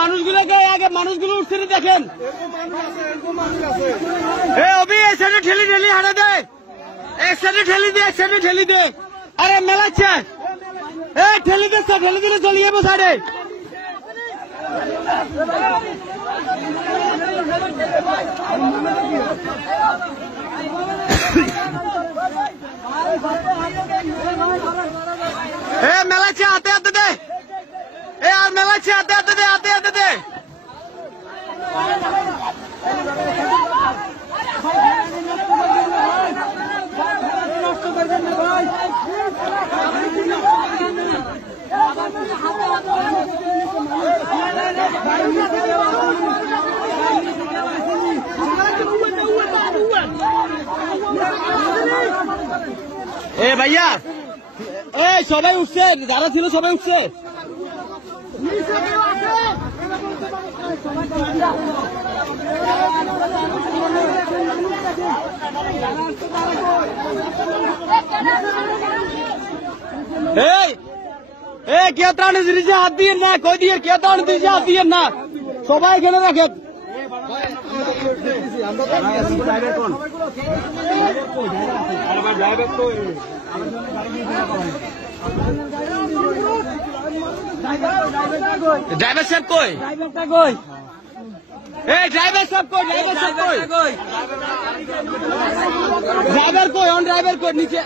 মানুষগুলোকে আগে মানুষগুলো উঠছে দেখেন। অভি এক সাইডে ঠেলি ঠেলি হাঁটা দে, এক সাইডে ঠেলি দে, এক সাইডে ঠেলি দে। আরে মেলাচ্ছে ঠেলি দিচ্ছে, ঠেলি দিলে চলে যাবো সাইডে। মেলাচ্ছে হাতে হাতে দে, আর মেলাচ্ছে হাতে হাতে দে, হাতে হাতে দে। ভাইয়া সবাই উঠছে, যারা ছিল সবাই উঠছে। কে ত্রাণ জিনিসে হাত দিয়ে না, কই দিয়ে কে ত্রাণ জিনিসে হাত দিয়ে না, সবাই এখানে রাখেন। ড্রাইভার সাহেব কই? ড্রাইভার সাহেব কই? ড্রাইভার সাহেব কই? ড্রাইভার কই? অন ড্রাইভার কই? নিচে